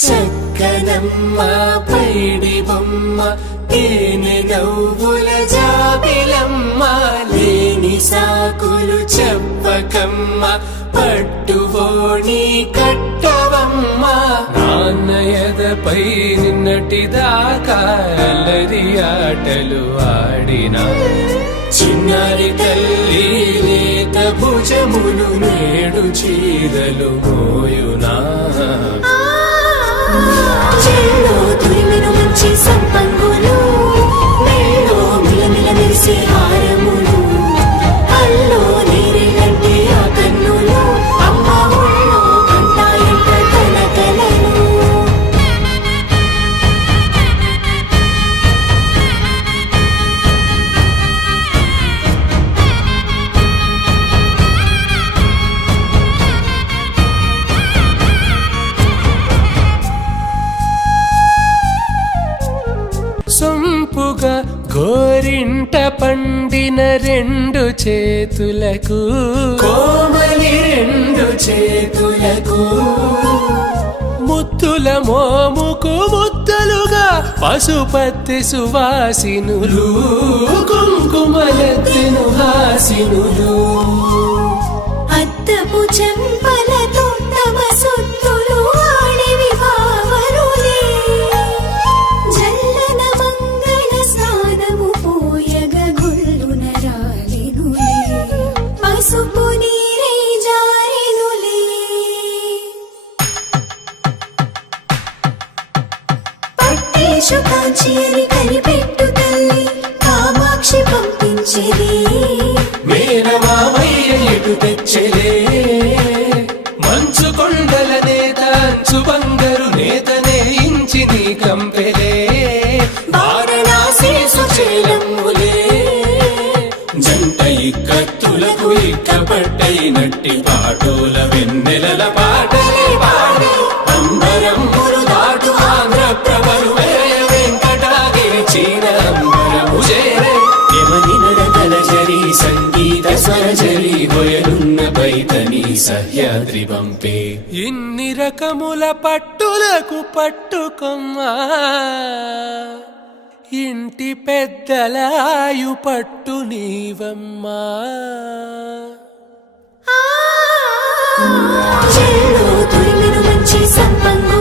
చక్కనమ్మ పైడి బొమ్మ తేనె నవ్వుల జాబిలమ్మ లేని సాకులు చెప్పకమ్మ పట్టువోణి కట్టవమ్మ నాన్నయదపై నిన్నటిదాకా అల్లరి ఆటలు ఆడినా చిన్నారి తల్లి లేత భుజములు నేడు చీరలు మోయునా చెల్లో తురిమెను మంచి సంపంగులు మెల్లో మిలమిల మెరిసే హారములు అల్లో నేరేలంటే ఆ కన్నులు అమ్మ ఒళ్ళో కంటాయంట తన కలలు సొంపుగా గోరింట పండిన రెండు చేతులకు కోమలి రెండు చేతులకు ముద్దుల మోముకు ముద్దలుగా పశుపతి సువాసినులు కుంకుమలెత్తిను హాసినులు అద్దపు చెంపలతో తమ సొత్తులు ఆడివి భావరులే జల్లన మంగళ స్నానము పోయగ గొల్లున రాలినులే పసుపు నీరే జారినులే పట్టేశు కాంచి అని కనిపెట్టు తల్లి కామాక్షి పంపించేది మేనమామయ్య ఎటు తెచ్చలే మంచు కొండల నేత అంచు బంగారు నేతనే ఇంచి నీ కంపెలే వారణాసి సుచేలమ్ములే జంట ఇక్కత్తులకు ఇక్కపట్టైనట్టి పాటోల వెన్నెలల పాటలే పాడే అంబరమ్ములు దాటు ఆంధ్ర ప్రభలు వేయ వెంకటాగిరి చీన అంబరము చేరే యమని నడకల జరి సంగీత స్వరజరి హొయలున్న బైతని సహ్యాద్రి పంపే ఇన్ని రకముల పట్టులకు పట్టుకొమ్మా ఇంటి పెద్దలాయు పట్టు నీవమ్మా చెల్లో తురిమెను మంచి సంపంగు